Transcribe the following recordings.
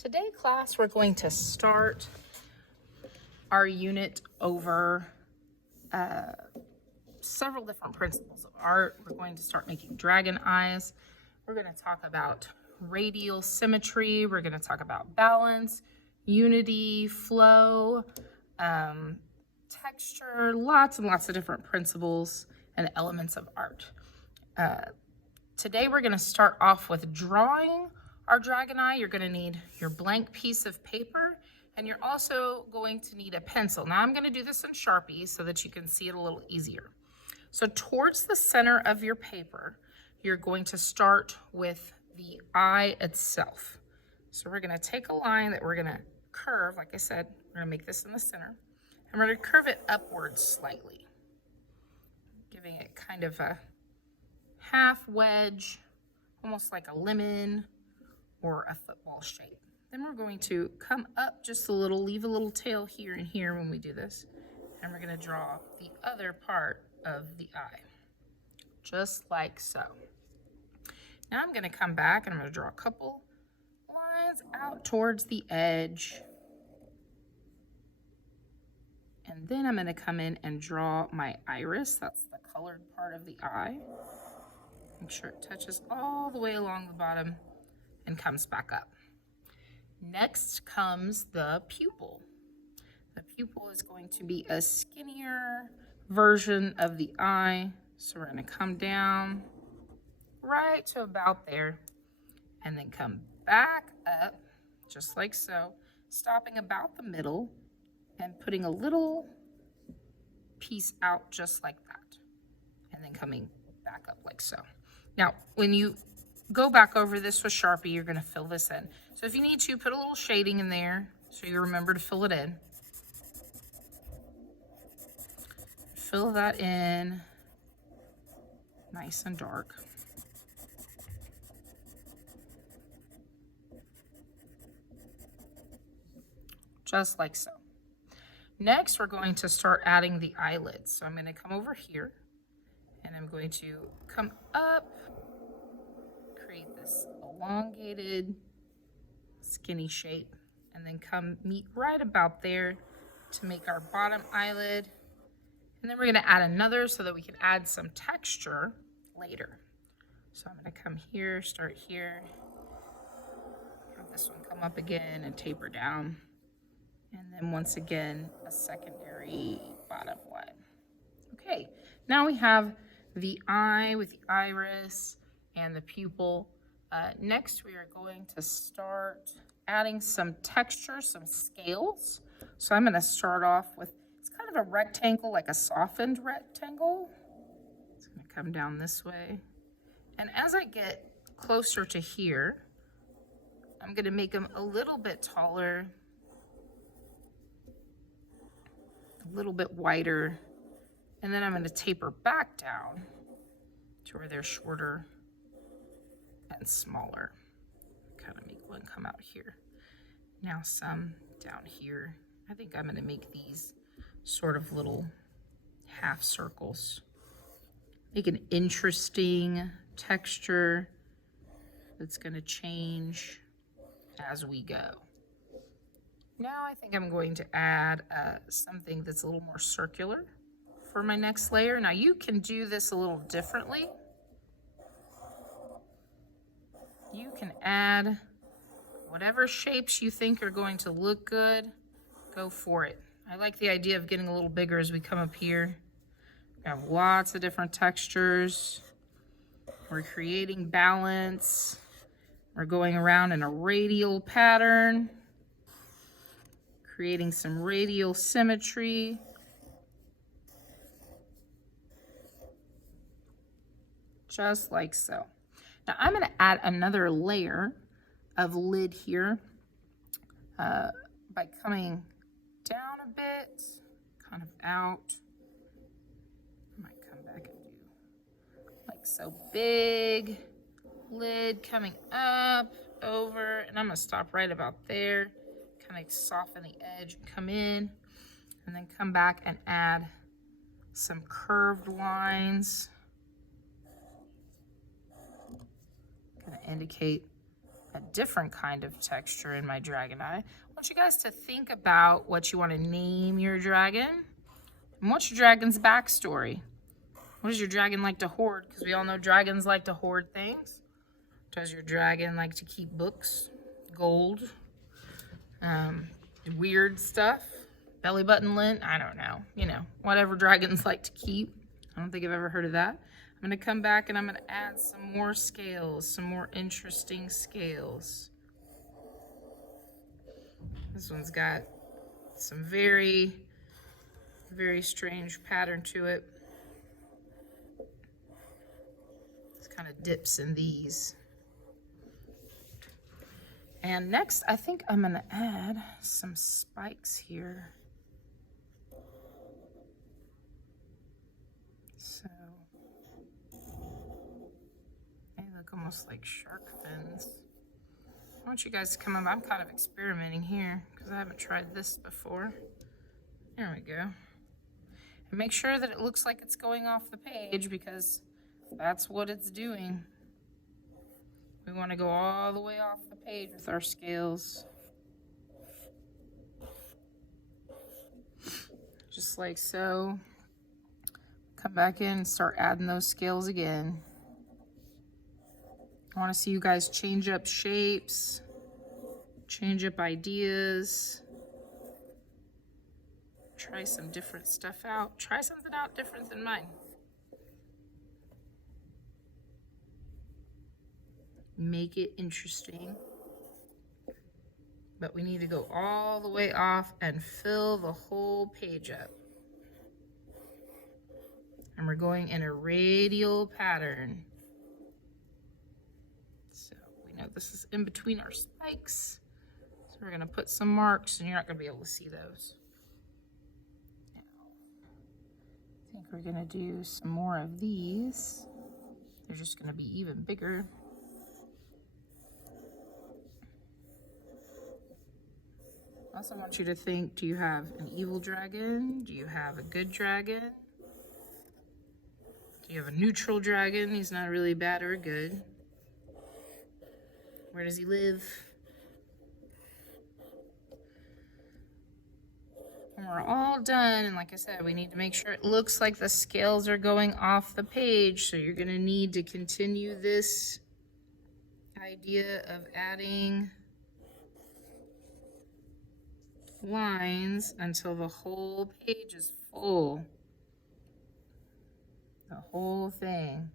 Today, class, we're going to start our unit over several different principles of art. We're going to start making dragon eyes. We're going to talk about radial symmetry. We're going to talk about balance, unity, flow, texture, lots and lots of different principles and elements of art. Today, we're going to start off with drawing our dragon eye. You're going to need your blank piece of paper, and you're also going to need a pencil. Now I'm going to do this in Sharpie so that you can see it a little easier. So towards the center of your paper, you're going to start with the eye itself. So we're going to take a line that we're going to curve. Like I said, we're going to make this in the center, and we're going to curve it upwards slightly, giving it kind of a half wedge, almost like a lemon or a football shape. Then we're going to come up just a little, leave a little tail here and here when we do this, and we're going to draw the other part of the eye, just like so. Now I'm going to come back and I'm going to draw a couple lines out towards the edge, and then I'm going to come in and draw my iris. That's the colored part of the eye. Make sure it touches all the way along the bottom and comes back up. Next comes the pupil. The pupil is going to be a skinnier version of the eye. So we're going to come down right to about there and then come back up just like so, stopping about the middle and putting a little piece out just like that, and then coming back up like so. Now, when you go back over this with Sharpie, you're going to fill this in. So if you need to, put a little shading in there so you remember to fill it in. Fill that in nice and dark. Just like so. Next, we're going to start adding the eyelids. So I'm going to come over here and I'm going to come up, create this elongated, skinny shape, and then come meet right about there to make our bottom eyelid. And then we're going to add another so that we can add some texture later. So I'm going to come here, start here, have this one come up again and taper down. And then once again, a secondary bottom one. Okay, now we have the eye with the iris and the pupil. Next, we are going to start adding some texture, some scales. So I'm going to start off with, it's kind of a rectangle, like a softened rectangle. It's going to come down this way. And as I get closer to here, I'm going to make them a little bit taller, a little bit wider, and then I'm going to taper back down to where they're shorter and smaller. Kind of make one come out here. Now some down here. I think I'm going to make these sort of little half circles. Make an interesting texture that's going to change as we go. Now I think I'm going to add something that's a little more circular for my next layer. Now you can do this a little differently. You can add whatever shapes you think are going to look good. Go for it. I like the idea of getting a little bigger as we come up here. We have lots of different textures. We're creating balance. We're going around in a radial pattern, creating some radial symmetry. Just like so. Now I'm going to add another layer of lid here by coming down a bit, kind of out. I might come back and do like so. Big lid coming up, over, and I'm going to stop right about there. Kind of soften the edge and come in, and then come back and add some curved lines. Going to indicate a different kind of texture in my dragon eye. I want you guys to think about what you want to name your dragon. And what's your dragon's backstory? What does your dragon like to hoard? Because we all know dragons like to hoard things. Does your dragon like to keep books, gold, weird stuff, belly button lint? I don't know. You know, whatever dragons like to keep. I don't think I've ever heard of that. I'm going to come back and I'm going to add some more scales, some more interesting scales. This one's got some very, very strange pattern to it. It kind of dips in these. And next, I think I'm going to add some spikes here. So, they look almost like shark fins. I want you guys to come up. I'm kind of experimenting here because I haven't tried this before. There we go. And make sure that it looks like it's going off the page because that's what it's doing. We want to go all the way off the page with our scales. Just like so. Come back in and start adding those scales again. I want to see you guys change up shapes, change up ideas, try some different stuff out. Try something out different than mine. Make it interesting. But we need to go all the way off and fill the whole page up. And we're going in a radial pattern. So we know this is in between our spikes. So we're gonna put some marks and you're not gonna be able to see those. Now, I think we're gonna do some more of these. They're just gonna be even bigger. I also want you to think, do you have an evil dragon? Do you have a good dragon? Do you have a neutral dragon? He's not really bad or good. Where does he live? When we're all done, and like I said, we need to make sure it looks like the scales are going off the page. So you're gonna need to continue this idea of adding lines until the whole page is full. The whole thing.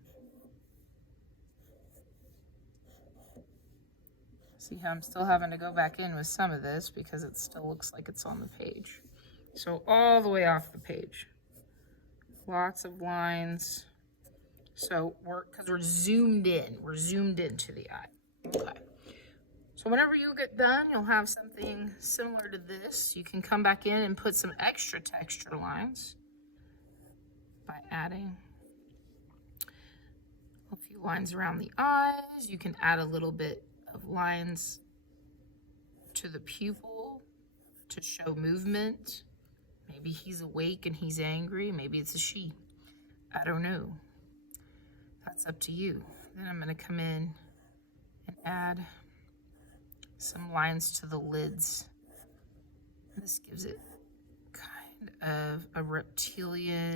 See how I'm still having to go back in with some of this because it still looks like it's on the page. So all the way off the page. Lots of lines. So because we're zoomed in. We're zoomed into the eye. Okay. So whenever you get done, you'll have something similar to this. You can come back in and put some extra texture lines by adding a few lines around the eyes. You can add a little bit of lines to the pupil to show movement. Maybe he's awake and he's angry. Maybe it's a she. I don't know. That's up to you. Then I'm going to come in and add some lines to the lids. This gives it kind of a reptilian